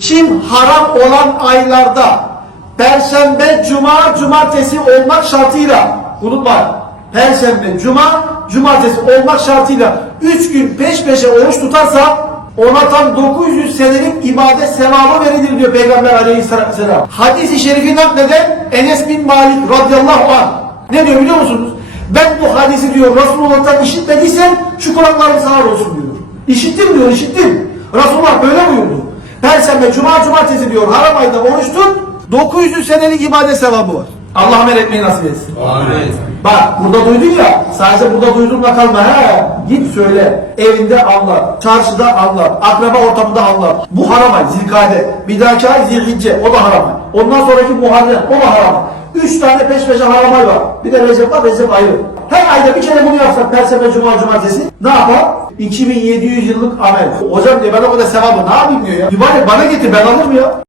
Kim haram olan aylarda Perşembe, Cuma, Cumartesi olmak şartıyla unutma. Perşembe, Cuma, Cumartesi olmak şartıyla 3 gün peş peşe oruç tutarsa ona tam 900 senelik ibadet sevabı verilir diyor Peygamber aleyhisselam. Hadis-i şerifi nakleden Enes bin Malik radıyallahu anh. Ne diyor biliyor musunuz? Ben bu hadisi diyor Resulullah'tan işitmediysem şu kulaklarım sağır olsun diyor. İşittim diyor işittim. Resulullah böyle buyurdu. Perşembe, Cuma, Cumartesi diyor haram ayda oruç tut. 900 senelik ibadet sevabı var. Allah amel etmeyi nasip etsin. Amin. Bak burada duydun ya sadece burada duyduğunla kalma he. Git söyle. Evinde anlat. Çarşıda anlat. Akraba ortamında anlat. Bu haram ay zilkade. Bir dahaki ay zilhicce o da haram ay. Ondan sonraki muharrem o da haram ay. Üç tane peş peşe haram ay var. Bir de Recep var Recep ayı. Her ayda bir kere bunu yapsak Perşembe, Cuma, Cumartesi ne yapar? 2700 yıllık amel. Hocam diyor ben o kadar sevabı ne yapayım diyor ya. Mübarek bana getir ben alır mı ya?